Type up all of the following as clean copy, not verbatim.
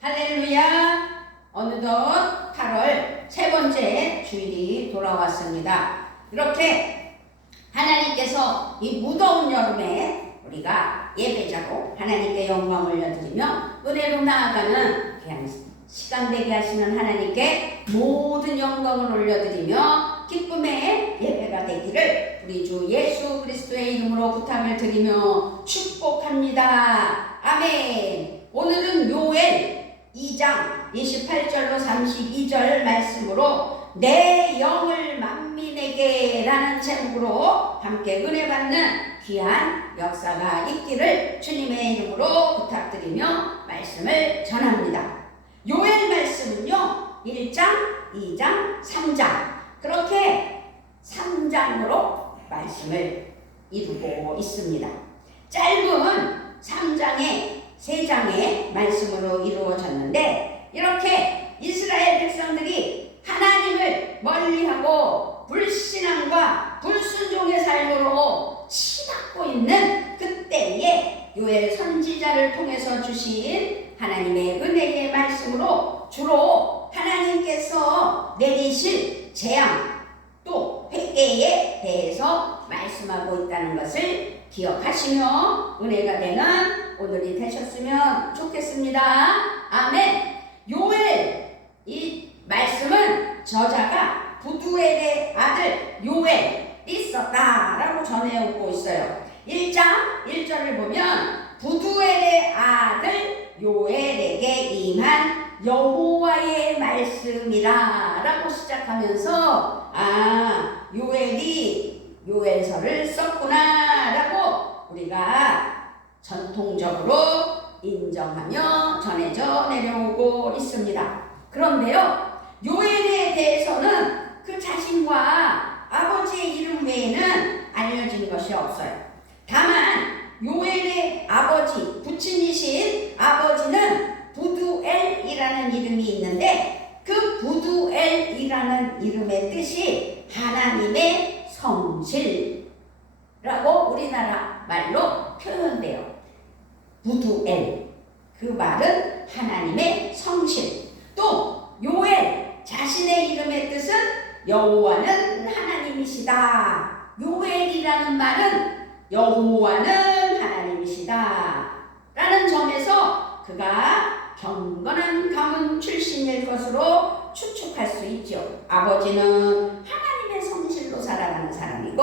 할렐루야. 어느덧 8월 세 번째 주일이 돌아왔습니다. 이렇게 하나님께서 이 무더운 여름에 우리가 예배자로 하나님께 영광을 올려드리며 은혜로 나아가는 귀한 시간 되게 하시는 하나님께 모든 영광을 올려드리며 기쁨의 예배가 되기를 우리 주 예수 그리스도의 이름으로 부탁을 드리며 축복합니다. 아멘. 오늘은 요엘 2장 28절로 32절 말씀으로 내 영을 만민에게 라는 제목으로 함께 은혜 받는 귀한 역사가 있기를 주님의 이름으로 부탁드리며 말씀을 전합니다. 요엘 말씀은요 1장, 2장, 3장 그렇게 3장으로 말씀을 이루고 있습니다. 짧은 3장에 3장의 말씀으로 이루어졌는데 이렇게 이스라엘 백성들이 하나님을 멀리하고 불신앙과 불순종의 삶으로 치닫고 있는 그때에 요엘 선지자를 통해서 주신 하나님의 은혜의 말씀으로 주로 하나님께서 내리실 재앙 또 회개에 대해서 말씀하고 있다는 것을 기억하시며 은혜가 되는 오늘이 되셨으면 좋겠습니다. 아멘. 요엘 이 말씀은 저자가 부두엘의 아들 요엘이 있었다라고 전해오고 있어요. 1장 1절을 보면 부두엘의 아들 요엘에게 임한 여호와의 말씀이라 라고 시작하면서 요엘이 요엘서를 썼구나 라고 우리가 전통적으로 인정하며 전해져 내려오고 있습니다. 그런데요 요엘에 대해서는 그 자신과 아버지의 이름 외에는 알려진 것이 없어요. 다만 요엘의 아버지 부친이신 아버지는 부두엘이라는 이름이 있는데 그 부두엘이라는 이름의 뜻이 하나님의 성실라고 우리나라 말로 표현돼요. 부두엘 그 말은 하나님의 성실. 또 요엘 자신의 이름의 뜻은 여호와는 하나님이시다. 요엘이라는 말은 여호와는 하나님이시다 라는 점에서 그가 경건한 가문 출신일 것으로 추측할 수 있죠. 아버지는 하나님의 성실로 살아가는 사람이고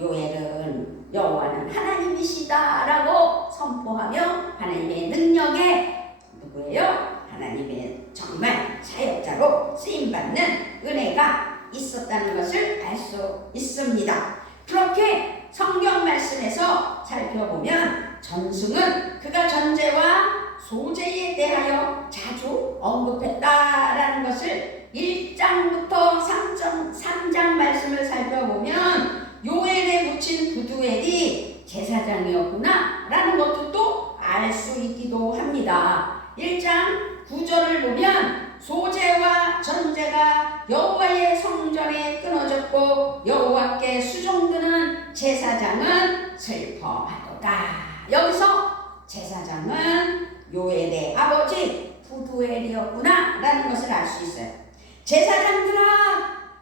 요엘은 여호와는 하나님이시다 라고 선포하며 하나님의 능력에 누구예요? 하나님의 정말 사역자로 쓰임받는 은혜가 있었다는 것을 알 수 있습니다. 그렇게 성경 말씀에서 살펴보면 전승은 그가 전제와 소재에 대하여 자주 언급했다라는 것을 1장부터 3장 말씀을 살펴보면 요엘의 부친 부두엘이 제사장이었구나 라는 것도 또 알 수 있기도 합니다. 1장 9절을 보면 소재와 전제가 여호와의 성전에 끊어졌고 여호와께 수종드는 제사장은 슬퍼하도다. 여기서 제사장은 요엘의 아버지 부두엘이었구나 라는 것을 알 수 있어요. 제사장들아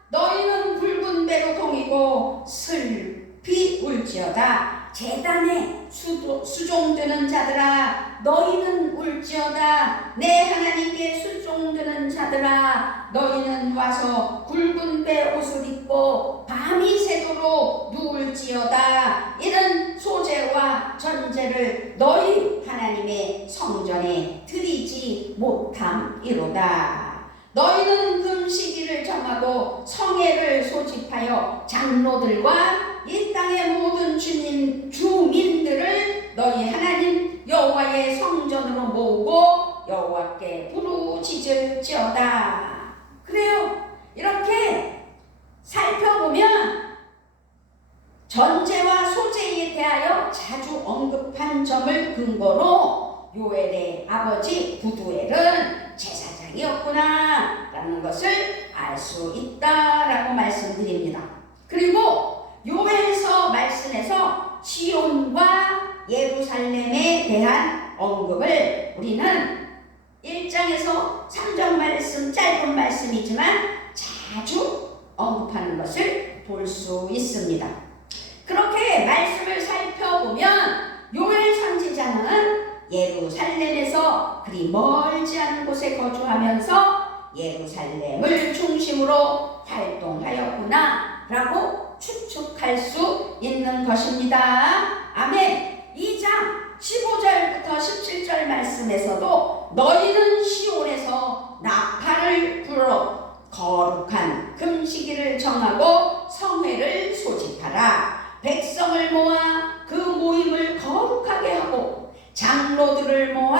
너희는 붉은 배로 동이고 슬피 울지어다. 제단에 수종드는 자들아 너희는 울지어다. 내 하나님께 수종드는 자들아 너희는 와서 굵은 배 옷을 입고 밤이 새도록 누울지어다. 이는 소재와 전제를 너희 하나님의 성전에 드리지 못함이로다. 너희는 금식일을 정하고 성회를 소집하여 장로들과 이 땅의 모든 주민들을 너희 하나님 여호와의 성전으로 모으고 여호와께 부르짖을지어다. 그래요. 이렇게 살펴보면 전제와 소재에 대하여 자주 언급한 점을 근거로 요엘의 아버지 부두엘은 제사장이었구나 라는 것을 알 수 있다라고 말씀드립니다. 그리고 요엘서 말씀에서 시온과 예루살렘에 대한 언급을 우리는 1장에서 3장 말씀, 짧은 말씀이지만 자주 언급하는 것을 볼 수 있습니다. 그렇게 말씀을 살펴보면 요엘 선지자는 예루살렘에서 그리 멀지 않은 곳에 거주하면서 예루살렘을 중심으로 활동하였구나 라고 추측할 수 있는 것입니다. 아멘. 2장 15절부터 17절 말씀에서도 너희는 시온에서 나팔을 불어 거룩한 금식일을 정하고 성회를 소집하라. 백성을 모아 그 모임을 거룩하게 하고 장로들을 모아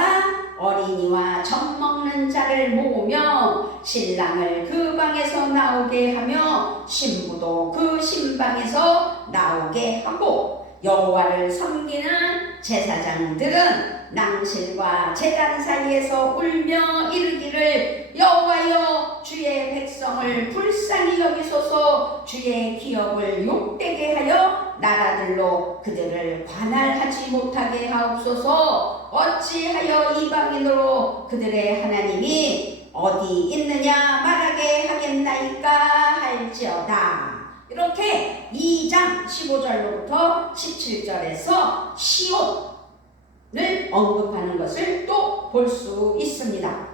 어린이와 젖 먹는 자를 모으며 신랑을 그 방에서 나오게 하며 신부도 그 신방에서 나오게 하고 여호와를 섬기는 제사장들은 낭실과 제단 사이에서 울며 이르기를 여호와여 주의 백성을 불쌍히 여기소서 주의 기업을 욕되게 하여 나라들로 그들을 관할하지 못하게 하옵소서 어찌하여 이방인으로 그들의 하나님이 어디 있느냐 말하게 하겠나이까 할지어다. 이렇게 2장 15절로부터 17절에서 시온을 언급하는 것을 또 볼 수 있습니다.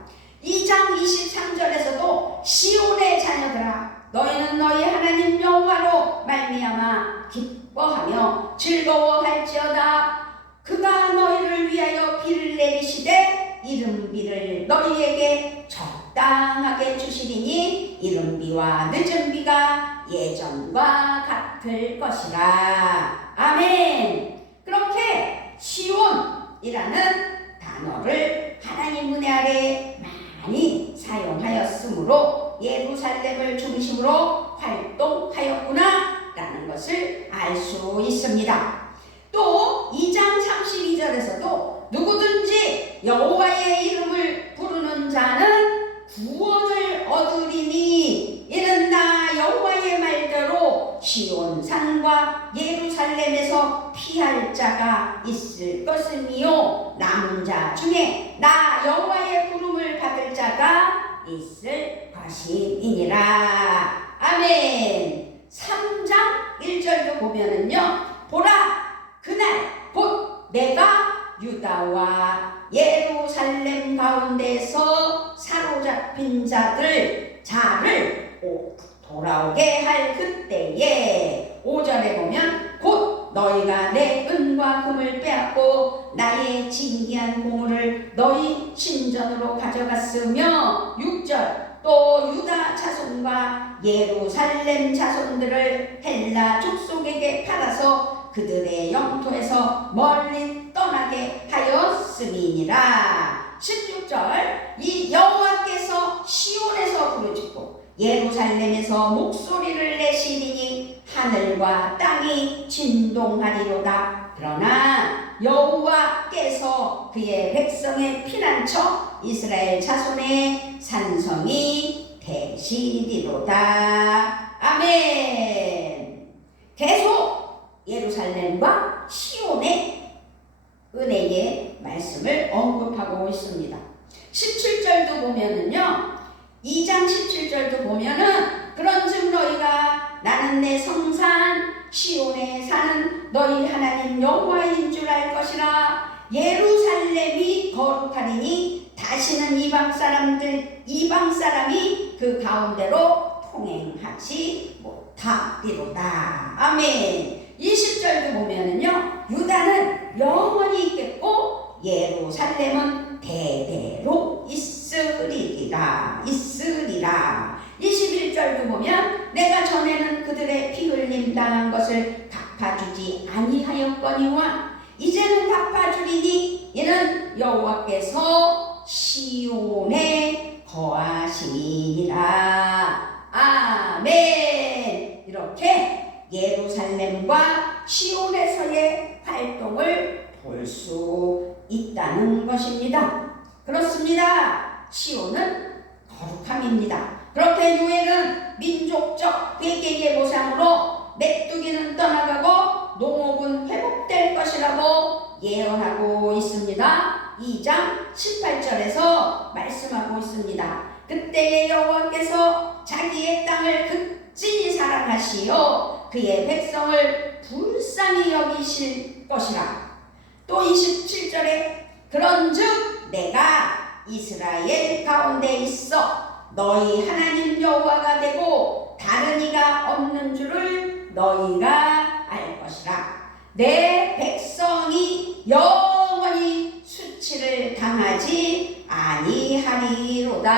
2장 23절에서도 시온의 자녀들아 너희는 너희 하나님 여호와로 말미암아 기뻐하며 즐거워할지어다. 그가 너희를 위하여 비를 내리시되 이른비를 너희에게 적당하게 주시리니 이른비와 늦은비가 예전과 같을 것이라. 아멘. 그렇게 시온이라는 단어를 하나님 은혜 아래 많이 사용하였으므로 예루살렘을 중심으로 활동하였구나 라는 것을 알 수 있습니다. 또 2장 32절에서도 누구든지 여호와의 이름을 부르는 자는 구원을 얻으리니 이는 나 여호와의 말대로 시온산과 예루살렘에서 피할 자가 있을 것이며 남은 자 중에 나 여호와의 부름을 받을 자가 있을 것이니라. 아멘. 3장 1절도 보면은요 보라 그날 곧 내가 유다와 예루살렘 가운데서 사로잡힌 자를 돌아오게 할 그때에 5절에 보면 곧 너희가 내 은과 금을 빼앗고 나의 진귀한 보물을 너희 신전으로 가져갔으며 6절 또 유다 자손과 예루살렘 자손들을 헬라 족속에게 팔아서 그들의 영토에서 멀리 떠나게 하였음이니라. 16절 이 여호와께서 시온에서 부르짖고 예루살렘에서 목소리를 내시리니 하늘과 땅이 진동하리로다. 그러나 여호와께서 그의 백성의 피난처 이스라엘 자손의 산성이 되시리로다. 아멘. 계속 예루살렘과 시온의 은혜의 말씀을 언급하고 있습니다. 17절도 보면은요 2장 17절도 보면은 그런즉 너희가 나는 내 성산 시온에 사는 너희 하나님 여호와인 줄 알 것이라. 예루살렘이 거룩하리니 다시는 이방 사람이 그 가운데로 통행하지 못하리로다. 아멘. 20절도 보면은요 유다는 영원히 있겠고 예루살렘은 대대로 있으리라. 21절도 보면 내가 전에는 그들의 피 흘림 당한 것을 갚아주지 아니하였거니와 이제는 갚아주리니 이는 여호와께서 시온에 거하시니라. 아멘. 이렇게 예루살렘과 시온에서의 활동을 볼 수 있다는 것입니다. 그렇습니다. 시온은 거룩함입니다. 그렇게 요엘은 민족적 회개의 보상으로 메뚜기는 떠나가고 농업은 회복될 것이라고 예언하고 있습니다. 2장 18절에서 말씀하고 있습니다. 그때의 여호와께서 자기의 땅을 극진히 사랑하시어 그의 백성을 불쌍히 여기실 것이라. 또 27절에 그런즉 내가 이스라엘 가운데 있어 너희 하나님 여호와가 되고 다른 이가 없는 줄을 너희가 알 것이라. 내 백성이 영원히 수치를 당하지 아니하리로다.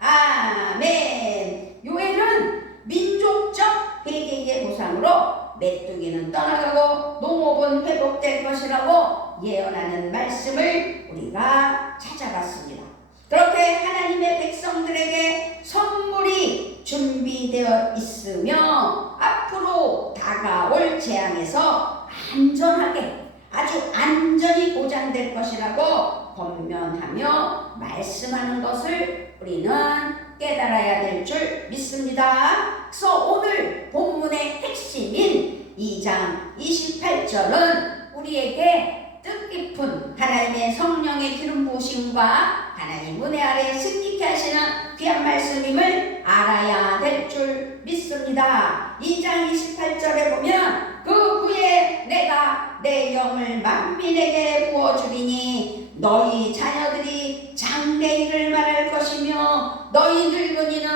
아멘. 요엘은 민족적 회개의 보상으로 메뚜기는 떠나가고 농업은 회복될 것이라고 예언하는 말씀을 우리가 찾아봤습니다. 그렇게 하나님의 백성들에게 선물이 준비되어 있으며 앞으로 다가올 재앙에서 안전하게 아주 안전히 보장될 것이라고 권면하며 말씀하는 것을 우리는 깨달아야 될 줄 믿습니다. 그래서 오늘 본문의 핵심인 2장 28절은 우리에게 뜻깊은 하나님의 성령의 기름 부으심과 하나님 은혜 아래 승리케 하시는 귀한 말씀임을 알아야 될 줄 믿습니다. 2장 28절에 보면 그 후에 내가 내 영을 만민에게 부어주리니 너희 자녀들이 장래일을 말할 것이며 너희 늙은이는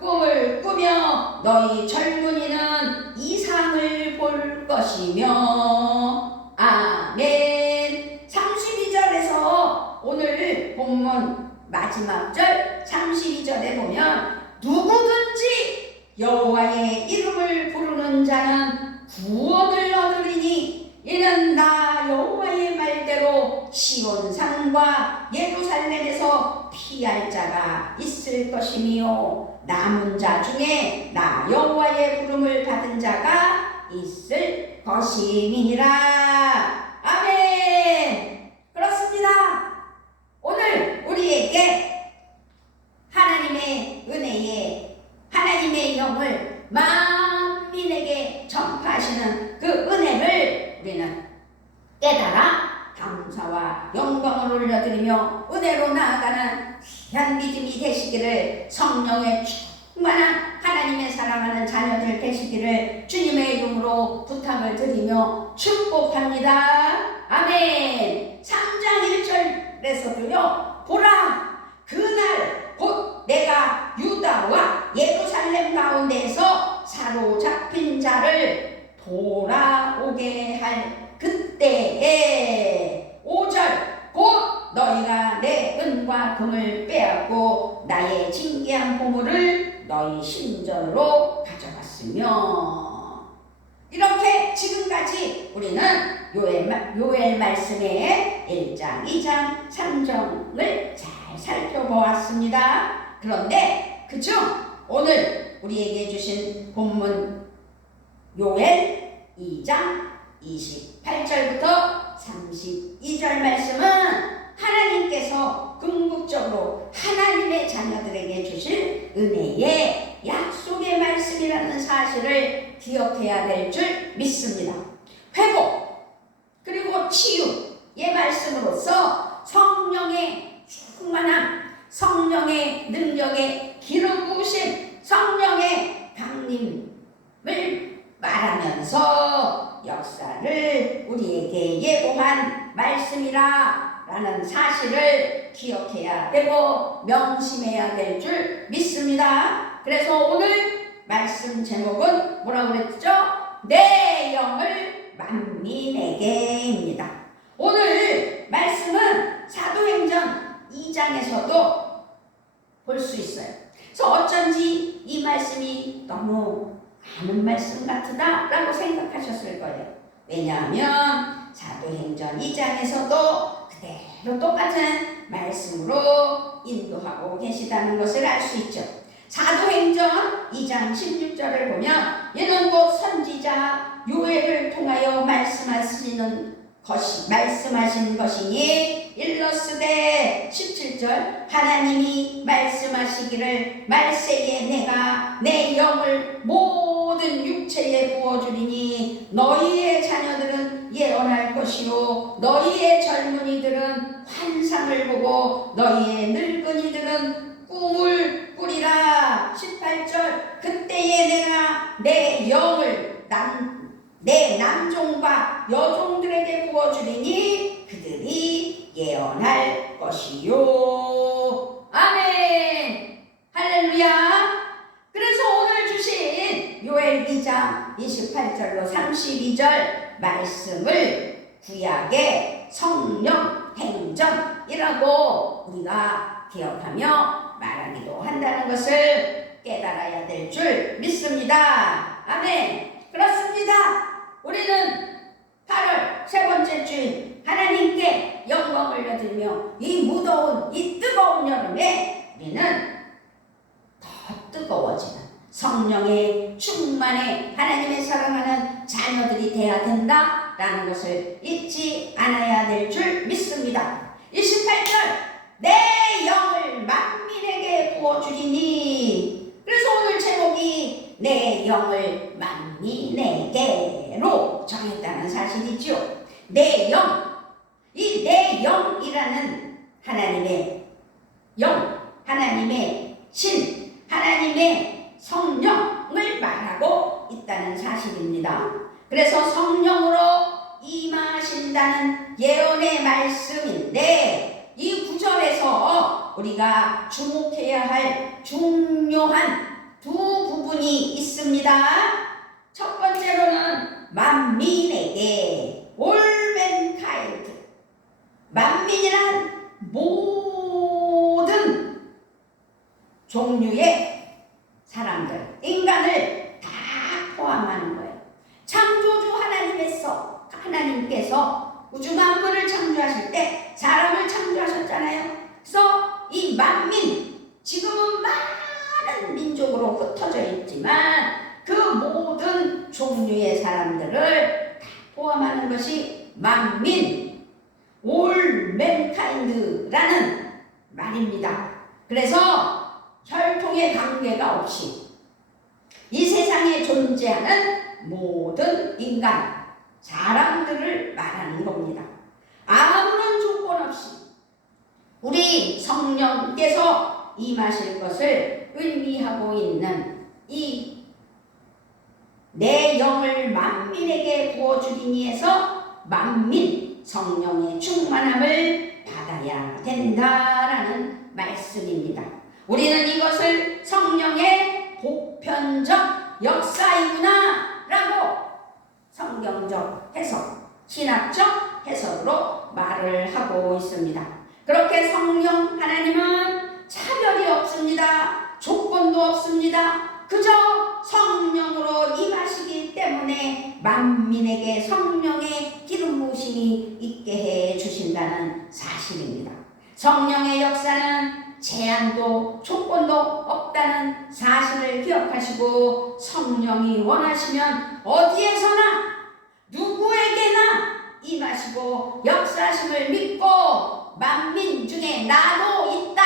꿈을 꾸며 너희 젊은이는 이상을 볼 것이며. 아멘. 32절에서 오늘 본문 마지막 절 32절에 보면 누구든지 여호와의 이름을 부르는 자는 구원을 얻으리니 이는 나 여호와의 말대로 시온산과 예루살렘에서 피할 자가 있을 것이며 남은 자 중에 나 여호와의 부름을 받은 자가 있을 것임이니라. 아멘. 그렇습니다. 오늘 우리에게 하나님의 은혜에 하나님의 영을 만민에게 전파하시는 그 은혜를 우리는 깨달아 감사와 영광을 올려드리며 은혜로 나아가는 귀한 믿음이 되시기를, 성령의 충만한 하나님의 사랑하는 자녀들 되시기를 주님의 이름으로 부탁을 드리며 축복합니다. 아멘. 3장 1절에서도요. 보라, 그날 곧 내가 유다와 예루살렘 가운데에서 사로잡힌 자를 돌아오게 할 그때에 5절 곧 너희가 내 은과 금을 빼앗고 나의 징계한 보물을 너희 신전으로 가져갔으며. 이렇게 지금까지 우리는 요엘 말씀의 1장, 2장, 3장을 잘 살펴보았습니다. 그런데 그중 오늘 우리에게 주신 본문 요엘 2장 28절부터 32절 말씀은 하나님께서 궁극적으로 하나님의 자녀들에게 주실 은혜의 약속의 말씀이라는 사실을 기억해야 될 줄 믿습니다. 회복 그리고 치유의 말씀으로서 성령의 충만함, 성령의 능력의 기름 부으심, 성령의 강림을 말하면서 역사를 우리에게 예고한 말씀이라 라는 사실을 기억해야 되고 명심해야 될 줄 믿습니다. 그래서 오늘 말씀 제목은 뭐라고 그랬죠? 내 영을 만민에게입니다. 오늘 말씀은 사도행전 2장에서도 볼 수 있어요. 그래서 어쩐지 이 말씀이 너무 많은 말씀 같으다 라고 생각하셨을 거예요. 왜냐하면 사도행전 2장에서도 그대로 똑같은 말씀으로 인도하고 계시다는 것을 알 수 있죠. 사도행전 2장 16절을 보면 이는 곧 선지자 요엘을 통하여 말씀하신 것이니 일러스되 17절 하나님이 말씀하시기를 말세에 내가 내 영을 모든 육체에 부어주리니 너희의 자녀들은 예언할 것이요 너희의 젊은이들은 환상을 보고 너희의 늙은이들은 꿈을 꾸리라. 18절 그때에 내가 내 영을 내 남종과 여종들에게 부어주리니 그들이 예언할 것이요. 아멘. 할렐루야. 그래서 오늘 주신 요엘 2장 28절로 32절 말씀을 구약의 성령 행전이라고 우리가 기억하며 말하기도 한다는 것을 깨달아야 될 줄 믿습니다. 아멘. 그렇습니다. 우리는 8월 세 번째 주일 하나님께 영광을 올려드리며 이 무더운 이 뜨거운 여름에 우리는 더 뜨거워지는 성령의 충만에 하나님의 사랑하는 자녀들이 되어야 된다라는 것을 잊지 않아야 될 줄 믿습니다. 28절 내 영을 만민에게 부어주리니. 그래서 오늘 제목이 내 영을 만민에게로 정했다는 사실이죠. 내 영, 이 내 영이라는 하나님의 영, 하나님의 신, 하나님의 성령을 말하고 있다는 사실입니다. 그래서 성령으로 임하신다는 예언의 말씀인데 이 구절에서 우리가 주목해야 할 중요한 두 부분이 있습니다. 첫 번째로는 만민에게 all mankind, 만민이란 모든 종류의 사람들, 인간을 다 포함하는 거예요. 창조주 하나님께서 우주 만물을 창조하실 때 사람을 창조하셨잖아요. 그래서 이 만민, 지금은 많은 민족으로 흩어져 있지만 그 모든 종류의 사람들을 다 포함하는 것이 만민, all mankind라는 말입니다. 그래서 혈통의 관계가 없이 이 세상에 존재하는 모든 인간, 사람들을 말하는 겁니다. 아무런 조건 없이 우리 성령께서 임하실 것을 의미하고 있는 이 내 영을 만민에게 부어주리니에서 만민, 성령의 충만함을 받아야 된다라는 말씀입니다. 우리는 이것을 성령의 보편적 역사이구나 라고 성경적 해석, 신학적 해석으로 말을 하고 있습니다. 그렇게 성령 하나님은 차별이 없습니다. 조건도 없습니다. 그저 성령으로 임하시기 때문에 만민에게 성령의 기름 부으심이 있게 해 주신다는 사실입니다. 성령의 역사는 제한도 조건도 없다는 사실을 기억하시고 성령이 원하시면 어디에서나 누구에게나 임하시고 역사하심을 믿고 만민 중에 나도 있다.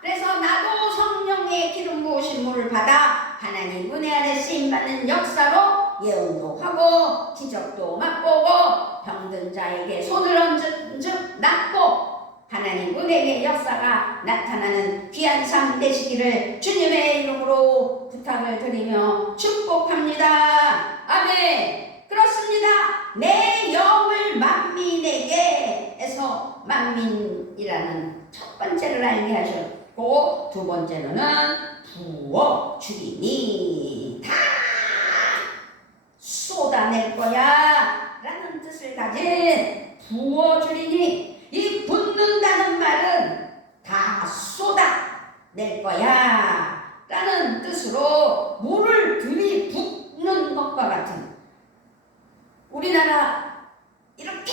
그래서 나도 성령의 기름 부으신 물을 받아 하나님 은혜 안에 쓰임받는 역사로 예언도 하고 기적도 맛보고 병든 자에게 손을 얹은 즉 낫고 하나님 은혜의 역사가 나타나는 귀한 삶 되시기를 주님의 이름으로 부탁을 드리며 축복합니다. 아멘. 그렇습니다. 내 영을 만민에게에서 만민이라는 첫 번째를 알게 하셨고 두 번째로는 부어주리니 다 쏟아낼 거야 라는 뜻을 가진 부어주리니 이 붓는다는 말은 다 쏟아낼 거야 라는 뜻으로 물을 들이붓는 것과 같은 우리나라 이렇게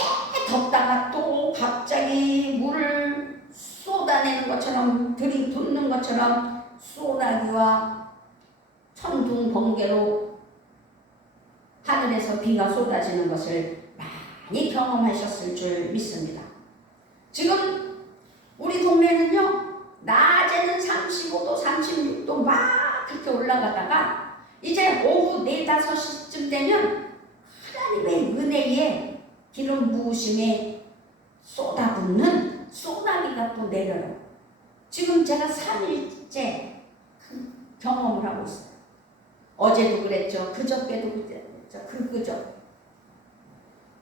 덥다가 또 갑자기 물을 쏟아내는 것처럼 들이붓는 것처럼 소나기와 천둥 번개로 하늘에서 비가 쏟아지는 것을 많이 경험하셨을 줄 믿습니다. 지금 우리 동네는요 또 막 그렇게 올라가다가 이제 오후 4, 5시쯤 되면 하나님의 은혜에 기름 부으심에 쏟아붓는 소나기가 또 내려요. 지금 제가 3일째 그 경험을 하고 있어요. 어제도 그랬죠. 그저께도 그랬죠. 그저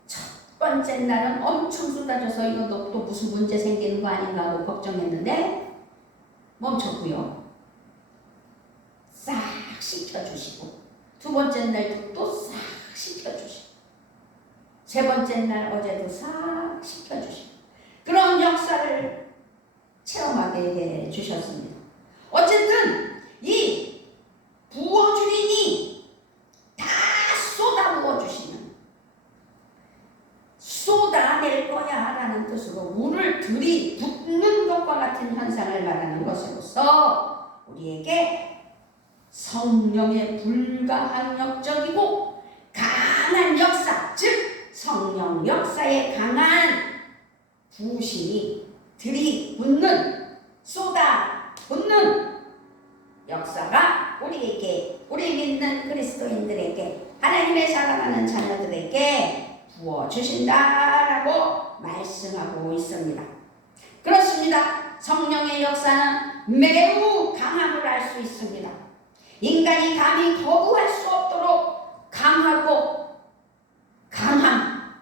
첫 번째 날은 엄청 쏟아져서 이거 또 무슨 문제 생기는 거 아닌가 하고 걱정했는데 멈췄고요. 싹 식혀주시고 두 번째 날도 또 싹 식혀주시고 세 번째 날 어제도 싹 식혀주시고 그런 역사를 체험하게 해주셨습니다. 어쨌든 이 부어주리니 다 쏟아 부어주시는 쏟아낼 거야 라는 뜻으로 물을 들이붓는 것과 같은 현상을 말하는 것으로서 우리에게 성령의 불가항력적이고 강한 역사, 즉 성령 역사의 강한 부으심이 들이붓는 쏟아붓는 역사가 우리에게, 우리 믿는 그리스도인들에게, 하나님의 사랑하는 자녀들에게 부어주신다라고 말씀하고 있습니다. 그렇습니다. 성령의 역사는 매우 강함을 알 수 있습니다. 인간이 감히 거부할 수 없도록 강하고 강함,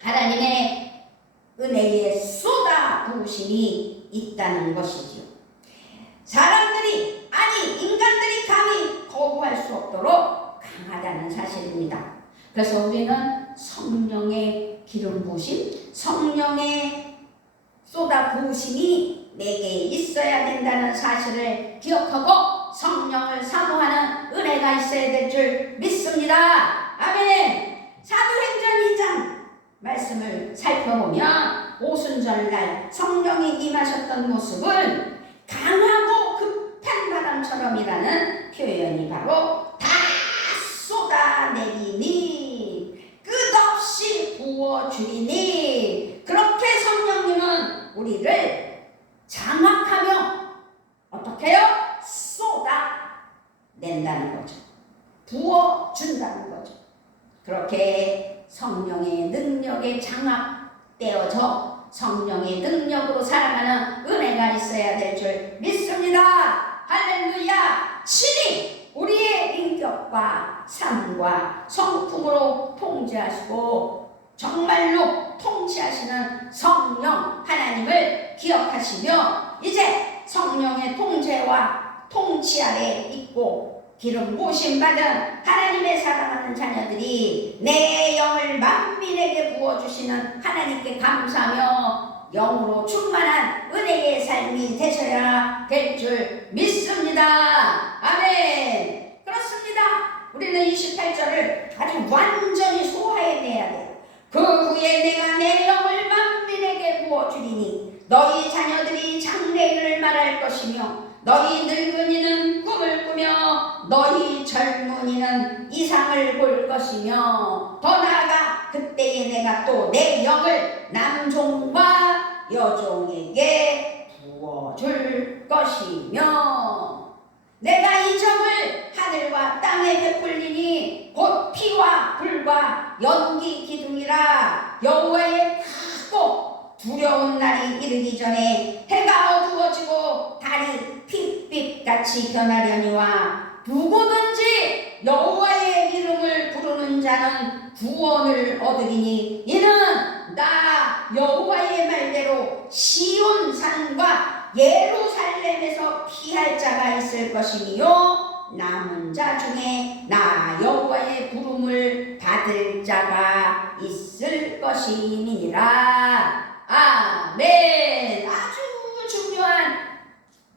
하나님의 은혜의 쏟아 부으심이 있다는 것이지요. 사람들이, 아니 인간들이 감히 거부할 수 없도록 강하다는 사실입니다. 그래서 우리는 성령의 기름 부으심, 성령의 쏟아 부으심이 내게 있어야 된다는 사실을 기억하고 성령을 사모하는 은혜가 있어야 될 줄 믿습니다. 아멘. 사도행전 2장 말씀을 살펴보면 오순절날 성령이 임하셨던 모습은 강하고 급한 바람처럼이라는 표현이 바로 다 쏟아내리니 끝없이 부어주리니, 그렇게 성령님은 우리를 장악하며 어떻게 해요? 쏟아낸다는 거죠. 부어준다는 거죠. 그렇게 성령의 능력에 장악되어져 성령의 능력으로 살아가는 은혜가 있어야 될 줄 믿습니다. 할렐루야. 친히 우리의 인격과 삶과 성품으로 통제하시고 정말로 통치하시는 성령 하나님을 기억하시며 이제 성령의 통제와 통치 아래 있고 기름 부으심 받은 하나님의 사랑하는 자녀들이 내 영을 만민에게 부어주시는 하나님께 감사하며 영으로 충만한 은혜의 삶이 되셔야 될 줄 믿습니다. 아멘. 그렇습니다. 우리는 28절을 아주 완전히 소화해내야 돼요. 그 후에 내가 내 영을 만민에게 부어주리니 너희 자녀들이 장래일을 말할 것이며 너희 늙은이는 꿈을 꾸며 너희 젊은이는 이상을 볼 것이며 더 나아가 그때에 내가 또 내 영을 남종과 여종에게 부어줄 것이며 내가 이 점을 하늘과 땅에 베풀리니 곧 피와 불과 연기 기둥이라 여호와의 크고 두려운 날이 이르기 전에 해가 어두워지고 달이 핏빛같이 변하려니와 누구든지 여호와의 이름을 부르는 자는 구원을 얻으리니 이는 나 여호와의 말대로 시온 산과 예루살렘에서 피할 자가 있을 것이니요 남은 자 중에 나 여호와의 부름을 받을 자가 있을 것이니라. 아멘. 아주 중요한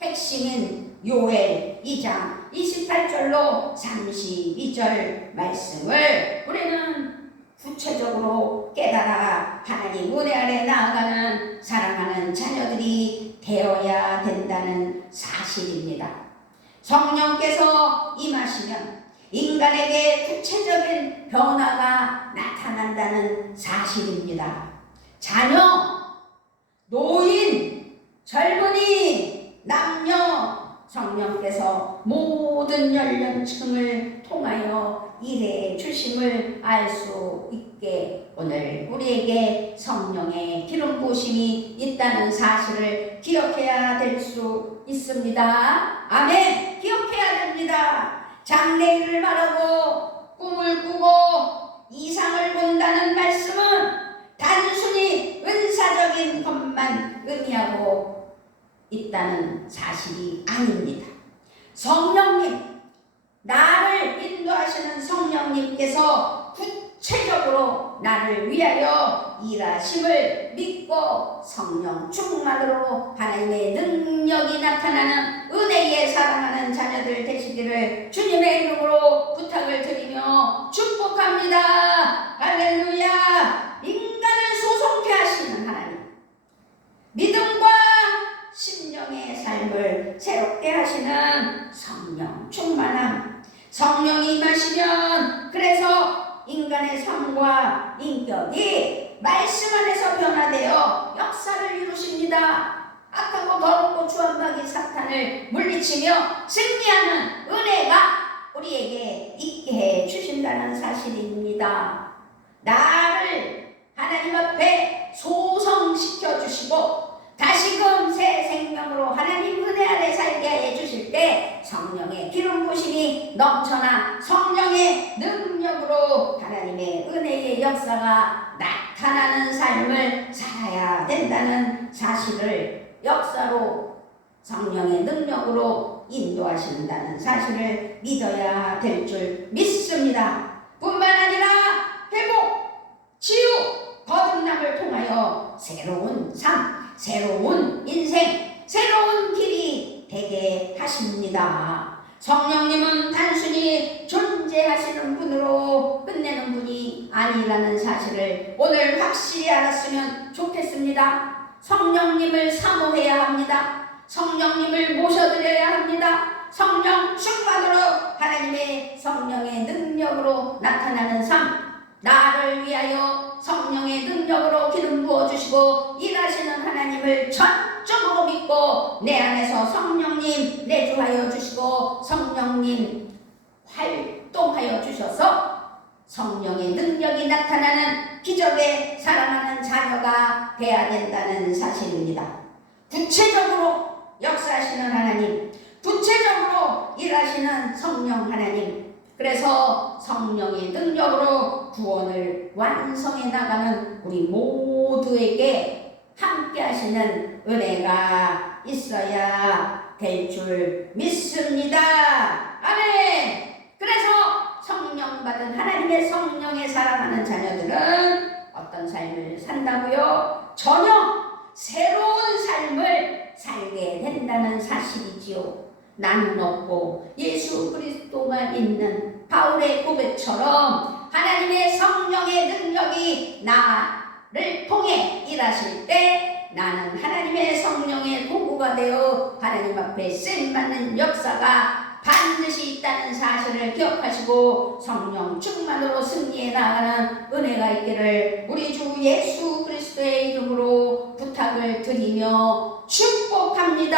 핵심인 요엘 2장 28절로 32절 말씀을 우리는 구체적으로 깨달아 하나님 은혜 아래 나아가는 사랑하는 자녀들이 되어야 된다는 사실입니다. 성령께서 임하시면 인간에게 구체적인 변화가 나타난다는 사실입니다. 자녀, 노인, 젊은이, 남녀, 성령께서 모든 연령층을 통하여 일해 주심을 알 수 있게 오늘 우리에게 성령의 기름 부으심이 있다는 사실을 기억해야 될 수 있습니다. 아멘. 기억해야 됩니다. 장래일을 바라고 꿈을 꾸고 이상을 본다는 말씀은 단순히 은사적인 것만 의미하고 있다는 사실이 아닙니다. 성령님, 나를 인도하시는 성령님께서 구체적으로 나를 위하여 일하심을 믿고 성령 충만으로 하나님의 능력이 나타나는 은혜에 사랑하는 자녀들 되시기를 주님의 이름으로 부탁을 드리며 축복합니다. 할렐루야. 인간을 소송케 하시는 하나님, 믿음과 심령의 삶을 새롭게 하시는 성령 충만함, 성령이 임하시면 그래서 인간의 삶과 인격이 말씀 안에서 변화되어 역사를 이루십니다. 악하고 더럽고 주한마귀 사탄을 물리치며 승리하는 은혜가 우리에게 있게 해 주신다는 사실입니다. 나를 하나님 앞에 소성시켜 주시고 다시금 새 생명으로 하나님 은혜 아래 살게 해 주실 때 성령의 기름 부으심이 넘쳐나 성령의 능력으로 하나님의 은혜의 역사가 나타나는 삶을 살아야 된다는 사실을 역사로 성령의 능력으로 인도하신다는 사실을 믿어야 될 줄 믿습니다. 뿐만 아니라 회복, 치유, 거듭남을 통하여 새로운 삶, 새로운 인생, 새로운 길이 되게 하십니다. 성령님은 단순히 존재하시는 분으로 끝내는 분이 아니라는 사실을 오늘 확실히 알았으면 좋겠습니다. 성령님을 사모해야 합니다. 성령님을 모셔드려야 합니다. 성령 충만으로 하나님의 성령의 능력으로 나타나는 삶, 나를 위하여 성령의 능력으로 기름 부어주시고 일하시는 하나님을 전적으로 믿고 내 안에서 성령님 내주하여 주시고 성령님 활동하여 주셔서 성령의 능력이 나타나는 기적에 살아가는 자녀가 되어야 된다는 사실입니다. 구체적으로 역사하시는 하나님, 구체적으로 일하시는 성령 하나님, 그래서 성령의 능력으로 구원을 완성해 나가는 우리 모두에게 함께 하시는 은혜가 있어야 될 줄 믿습니다. 아멘. 그래서 성령 받은 하나님의 성령에 살아가는 자녀들은 어떤 삶을 산다고요? 전혀 새로운 삶을 살게 된다는 사실이지요. 나는 없고 예수 그리스도만 있는 바울의 고백처럼 하나님의 성령의 능력이 나를 통해 일하실 때 나는 하나님의 성령의 도구가 되어 하나님 앞에 쓰임받는 역사가 반드시 있다는 사실을 기억하시고 성령 충만으로 승리해 나가는 은혜가 있기를 우리 주 예수 그리스도의 이름으로 부탁을 드리며 축복합니다.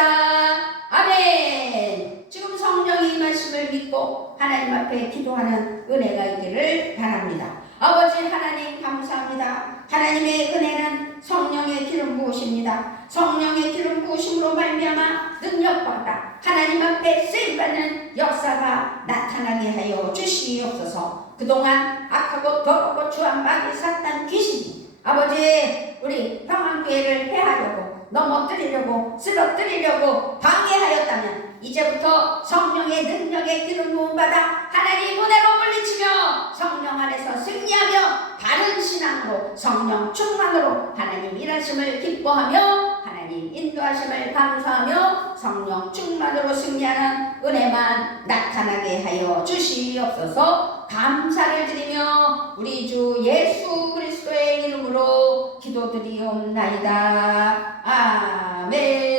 아멘. 지금 성령이 이 말씀을 믿고 하나님 앞에 기도하는 은혜가 있기를 바랍니다. 아버지 하나님 감사합니다. 하나님의 은혜는 성령의 기름 부으십니다. 성령의 기름 부으심으로 말미암아 능력받아 하나님 앞에 쓰임받는 역사가 나타나게 하여 주시옵소서. 그동안 악하고 더럽고 주한 마귀 사탄 귀신이 아버지 우리 평안교회를 해하려고 넘어뜨리려고 쓰러뜨리려고 방해하였다면 이제부터 성령의 능력의 기름 부음 받아 하나님 은혜로 물리치며 성령 안에서 승리하며 바른 신앙으로 성령 충만으로 하나님 일하심을 기뻐하며 하나님 인도하심을 감사하며 성령 충만으로 승리하는 은혜만 나타나게 하여 주시옵소서. 감사를 드리며 우리 주 예수 그리스도의 이름으로 기도드리옵나이다. 아멘.